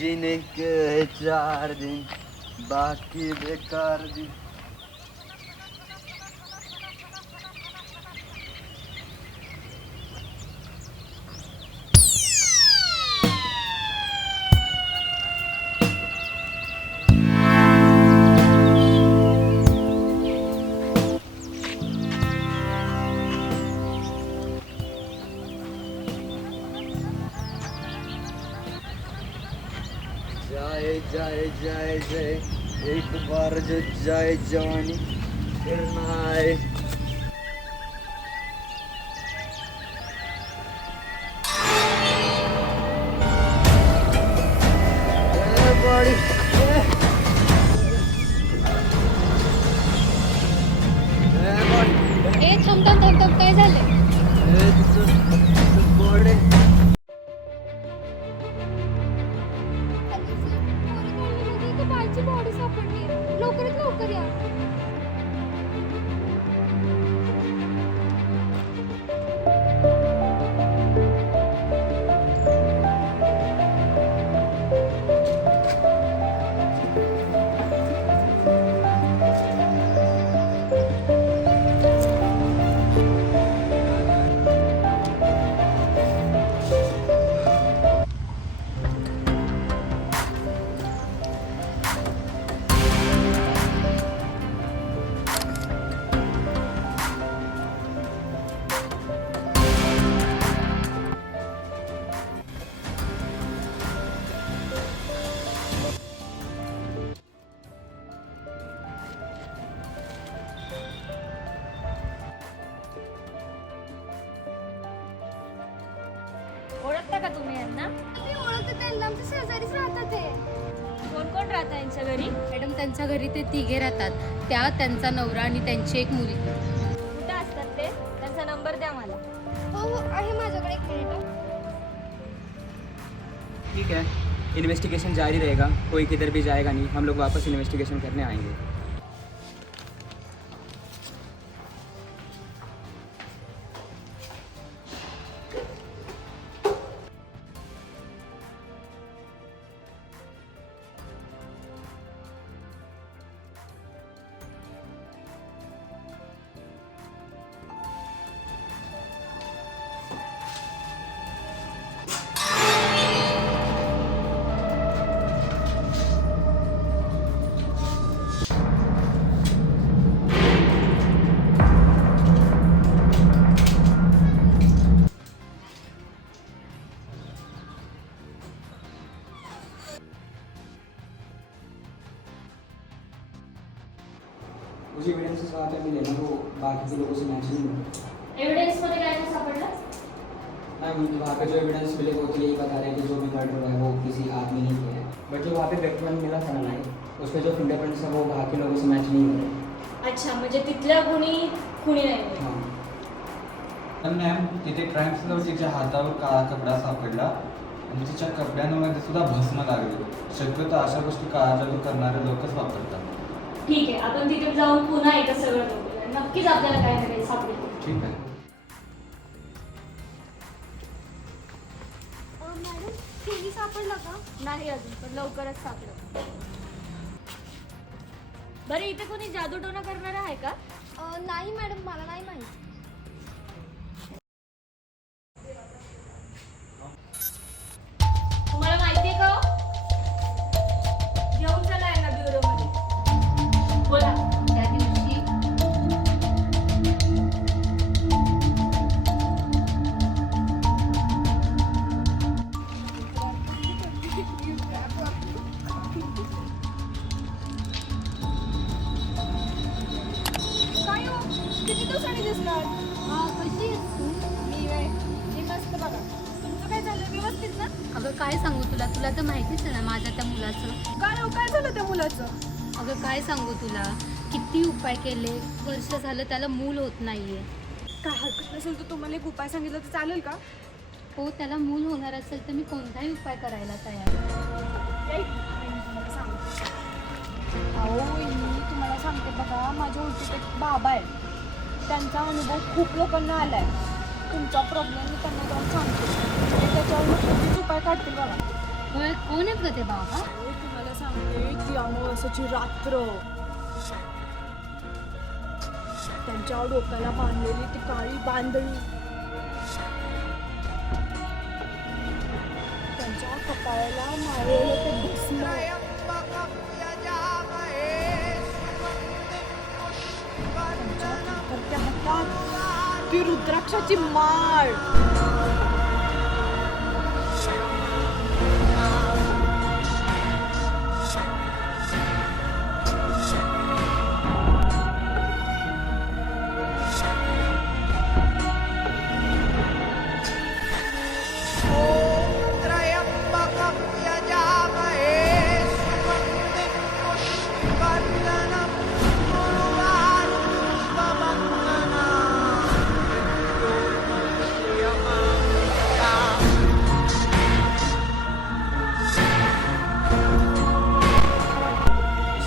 जीने के 4 दिन बाकी बेकार दिन। जाए जाए जाए जाए एक बार जो जाए जवानी फिर ना आए। बड़ी ए थांब थांब थांब थांब काय झालंय? बड़े बाळची बॉडी सापडली लवकरात लवकर या. ओळखता का तुम्ही यांना? मी ओळखते त्यांना, आमच्या शेजारीच राहतात ते. कोण कोण राहता यांच्या घरी? मॅडम त्यांच्या घरी ते तिघे राहतात. त्या त्यांचा नवरा आणि त्यांची एक मुलगी. कुठे असतात ते? त्यांचा नंबर द्या मला. हो हो आहे माझ्याकडे, एक मिनिट. ठीक है, इन्वेस्टिगेशन जारी रहेगा, कोई किधर भी जाएगा नहीं, हम लोग वापस इन्वेस्टिगेशन करने आएंगे. कुछ एविडेंसेस वहाँ पे मिले ना, वो बाकी के लोगों से मैच नहीं हुए. एव्हिडन्स मध्ये काय काय सापडलं? मैम वहाँ पे जो एविडेंस मिले वो तो यही बता रहे हैं कि जो भी मर्डर है वो किसी आदमी ने किया है, बट जो वहाँ पे डॉक्यूमेंट मिला था ना, उस पर जो फिंगरप्रिंट्स है वो बाकी लोगों से मैच नहीं हो रहे. अच्छा, म्हणजे तिथल्या कुणी नाही. हाँ. पण मॅम तिथे क्राईम स्पॉटवर तिच्या हातावर काळा कपडा सापडला आणि तिच्या कपड्यांमध्ये सुद्धा भस्म लागले. शक्यतो अशा गोष्टी काळा जादू करणारे लोकच वापरतात. ठीक आहे, आपण तिथे जाऊन पुन्हा एकदा सगळं बघूया. नक्कीच आपल्याला काय ना काही सापडेल. ठीक आहे. मॅडम केली सापडला का? नाही अजून, पण लवकरच सापडेल. बरं, इथे कोणी जादूटोना करणार आहे का? नाही मॅडम, मला नाही माहित. तुम्हाला माहितीये का? घेऊन चला यांना ब्युरो मध्ये. बोला. त्या दिवशी काय हो, किती दिवसांनी दिसणार? कशी आहेस तू? मी मस्त बघा. तुमचं काय झालं, व्यवस्थित ना? अगं काय सांगू तुला, तुला तर माहितीच आहे ना माझ्या त्या मुलाचं. काय हो, काय झालं त्या मुलाचं? अगं काय सांगू तुला, किती उपाय केले, वर्ष झालं त्याला मूल होत नाहीये. काय हरकत नसेल तर तुम्हाला एक उपाय सांगितलं तर चालेल का? हो, त्याला मूल होणार असेल तर मी कोणताही उपाय करायला तयार आहे. अहो मी तुम्हाला सांगते बघा, माझ्या ओळखीत एक बाबा आहे, त्यांचा अनुभव खूप लोकांना आला आहे. तुमचा प्रॉब्लेम मी त्यांना जाऊन सांगते, ते त्याच्यावर नक्कीच उपाय काढतील बघा. होय, कोण आहेत ग ते बाबा? अरे तुम्हाला सांगते ती अमावस्याची रात्र त्यांच्या डोक्याला बांधलेली ती काळी बांधणी, त्यांच्या कपाळाला मारलेलं ते भस्म, त्यांच्या थरथरत्या हातात ती रुद्राक्षाची माळ.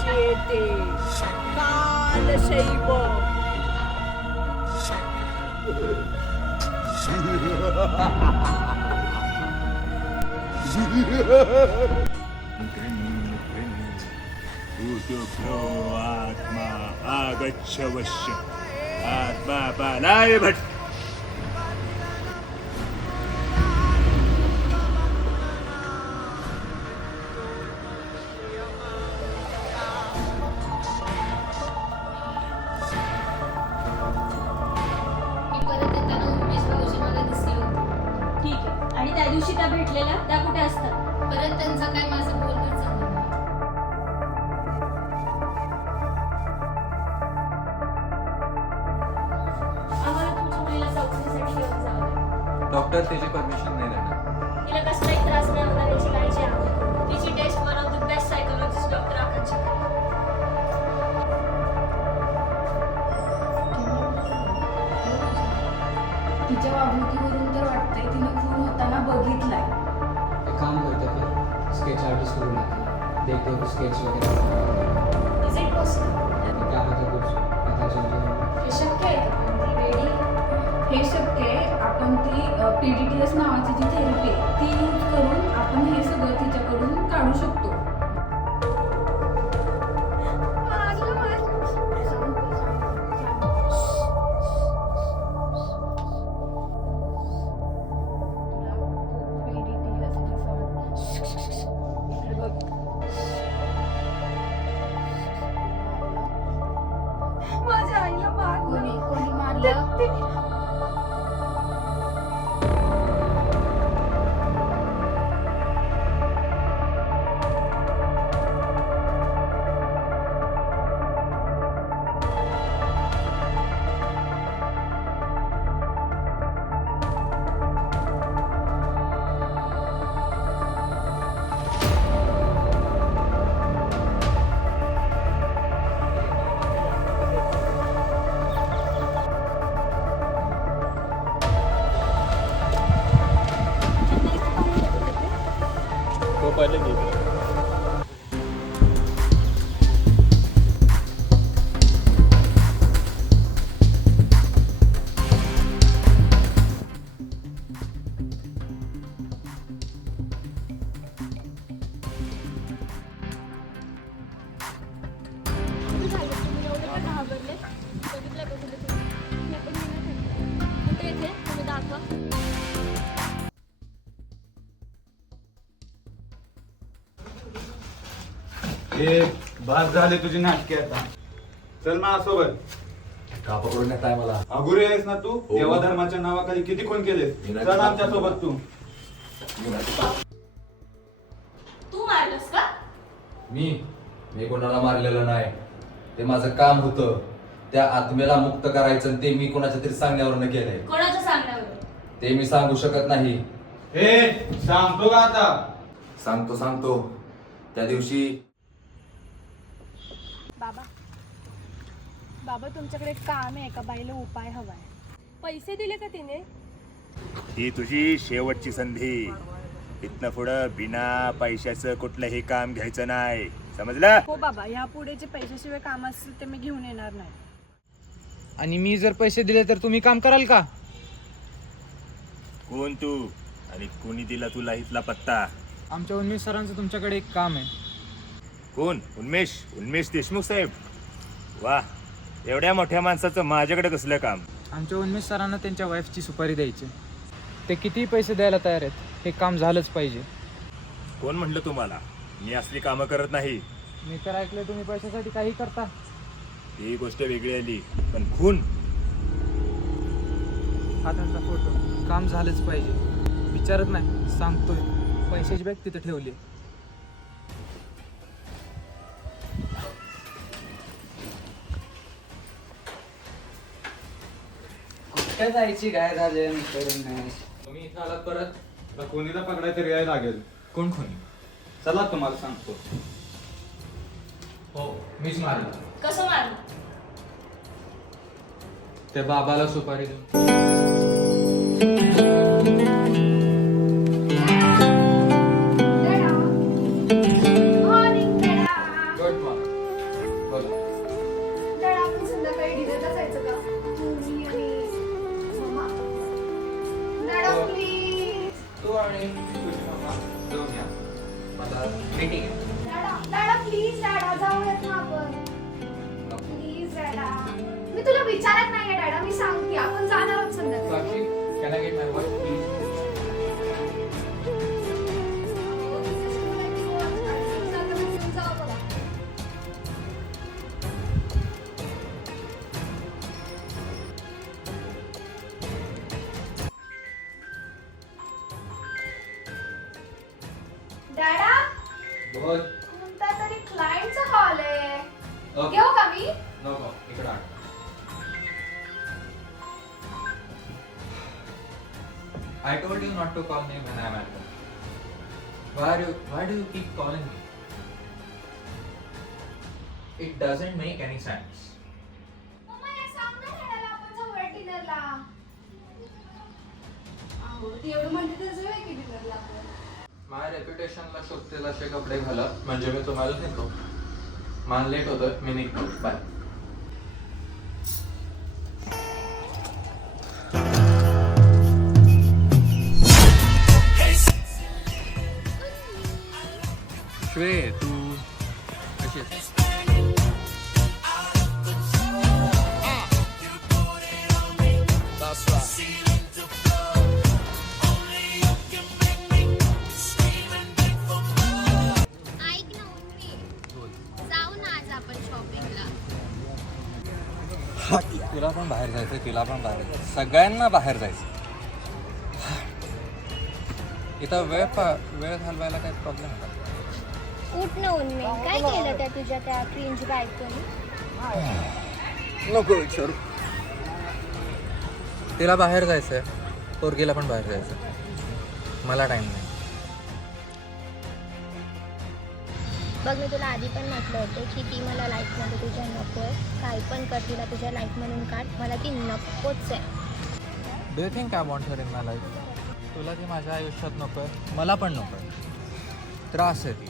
शेते कालशैव भूतभ्यो आत्मा आगच्छ वश्य आत्मा बालाय भट. मी परत येताना उमेश भाऊजी मला दिसले होते. ठीक आहे. आणि त्या दिवशी त्या भेटलेल्या त्या कुठे असतात? परत त्यांचं काय माझं बोलणं झालं नाही. आम्हाला तुमच्या मुलीला चौकशीसाठी घेऊन जावं लागेल. डॉक्टर त्याची परमिशन नाही देणार. तिला कसलाही त्रास नाही होणार याची काळजी आहे. तिची test one of the best psychologist doctor Akanksha करेल. तिच्या वागणुकीवरून तर वाटतंय तिनं खून होताना बघितलाय. एक काम करते फिर स्केच आर्टिस्ट करून देखते हो स्केच वगैरह इज इट पॉसिबल? क्या होता कुछ पता चल गया. हे शक्य आहे का? ती वेडी हे शक्य आहे. आपण ती PDTS नावाची जी थेरपी आहे ती यूज करून आपण हे सगळं तिच्याकडून काढू शकतो. माझ्या आईला कोणी मारलं? तो पहिले घेतो. किती झालं तुम्ही एवढे का घाबरले? बघितलं का तुम्ही? हे पण मी नाही बघितलं. कुठे येते तुम्ही दाखवा. हे बाद झाले तुझी नाटके आता. चल माझ्यासोबत. का पकडून येत आहे मला? अगुरे आहेस ना तू? हो. देवा धर्माच्या नावाखाली किती खून केले. मी नाही चल आमच्या सोबत तू. तू मारलंस का? मी कोणाला मारलेलं नाही. ते माझं काम होतं. त्या आत्मेला मुक्त करायचं आणि ते मी कोणाच्या तरी सांगण्यावरनं केलंय. कोणाच्या सांगण्यावर? ते मी सांगू शकत नाही. हे सांगतो का आता? सांगतो. त्या दिवशी बाबा तुमच्याकडे एक काम आहे. एका बाईला उपाय हवाय. पैसे दिले का तिने? ही तुझी शेवटची संधी. इथनं पुढं बिना पैशाचं कुठलंही काम घ्यायचं नाही. समजलं? हो बाबा, ह्या पुढे जे पैशाशिवाय काम असतील ते मी घेऊन येणार नाही. आणि मी जर पैसे दिले तर तुम्ही काम कराल का? कोण तू आणि कोणी दिला तुला इथला पत्ता? आमच्या उन्मेष सरांचं तुमच्याकडे एक काम आहे. कोण? उन्मेष देशमुख साहेब? वा, एवढ्या मोठ्या माणसाचं माझ्याकडे कसलं काम? आमच्या उन्मेष सरांना त्यांच्या वाईफची सुपारी द्यायची. ते कितीही पैसे द्यायला तयार आहेत. हे काम झालंच पाहिजे. कोण म्हणलं तुम्हाला? मी असली कामं करत नाही. मी तर ऐकलं तुम्ही पैशासाठी काही करता. ही गोष्ट वेगळी आली, पण खून? हा त्यांचा फोटो. काम झालंच पाहिजे. विचारत नाही, सांगतोय. पैशाची बॅग तिथे ठेवली. कुठं जायची काय झाली करून नाही. तुम्ही इथं आलात परत कोणीला पकडाय तरी यायला लागेल. कोण कोणी? चला तुम्हाला सांगतो. हो, मीच मारलं. कसं मारलं? त्या बाबाला सुपारी देऊन. Good morning. बोला. आपण संध्याकाळी डिनरला जायचं का? मी आणि मम्मा. डॅडा प्लीज. तू आणि तुझी मम्मा जाऊन या. मला मीटिंग आहे. डॅडा प्लीज डॅडा जाऊयात ना आपण. प्लीज डॅडा. मी तुला विचारत नाहीये डॅडा, मी सांगते आपण जाणार आहोत संध्याकाळी. साक्षी, can I get my watch, please? डॅडा, बोल. कोणता तरी क्लायंटचा कॉल आहे. ओके. घेऊ का मी? नको, इकडे आण. I told you not to call me when I'm at home. Why do you keep calling me? It doesn't make any sense. मम्मा हे सांग ना डॅडाला आपण जाऊया डिनरला. अहो ती एवढं म्हणते तर जाऊया की डिनरला आपण. माझ्या रेप्युटेशनला शोधतील असे कपडे घाला म्हणजे मी तुम्हाला नेतो. मला लेट होतोय, मी निघतो. बाय. श्वे, तू कशी आहेस? ऐक ना उन्मी, जाऊ ना आज आपण शॉपिंगला. तुला पण बाहेर जायचं, तिला पण बाहेर जायचं, सगळ्यांना बाहेर जायचं. इथं वेळ घालवायला काही प्रॉब्लेम आहे का? उठ ना उन्मी, काय केलं त्या तुझ्या त्या क्रींज बायकोनी? नको विचारू. तिला बाहेर जायचं आहे, पोरगीला पण बाहेर जायचं. मला टाईम नाही. बघ मी तुला आधी पण म्हटलं होतं की ती मला लाईफमध्ये तुझ्या नको आहे. काही पण कर, तिला तुझ्या लाईफमधून काढ, मला ती नकोच आहे. Do you think I want her in my life? तुला ती माझ्या आयुष्यात नको आहे, मला पण नको आहे. त्रास आहे ती.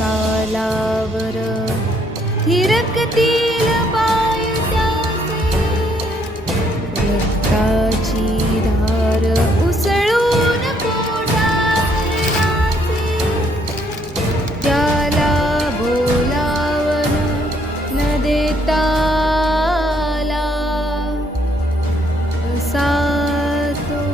तालावर थिरकतील पाय त्याचे, रक्ताची धार उसळून पोटावर नाचे. त्याला बोलावन न देता असा तो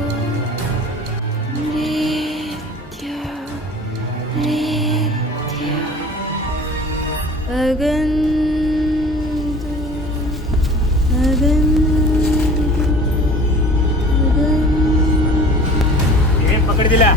पकड दिला.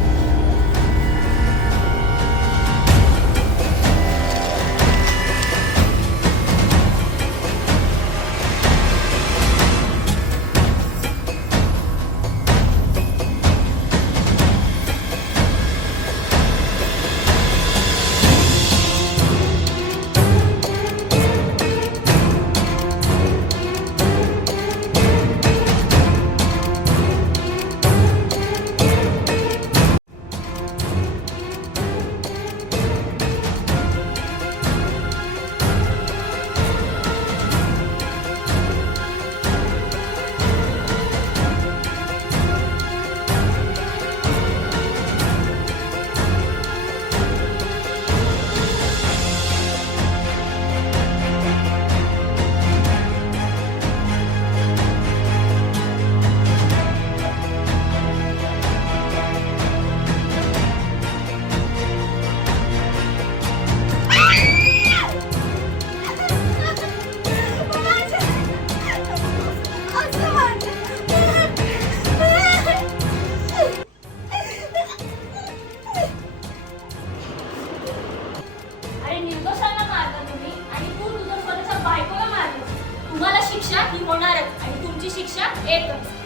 निर्दोषांना मारलं तुम्ही आणि तू तुझ्या स्वतःच्या बायकोला मारलं. तुम्हाला शिक्षा ही होणारच आणि तुमची शिक्षा एकच.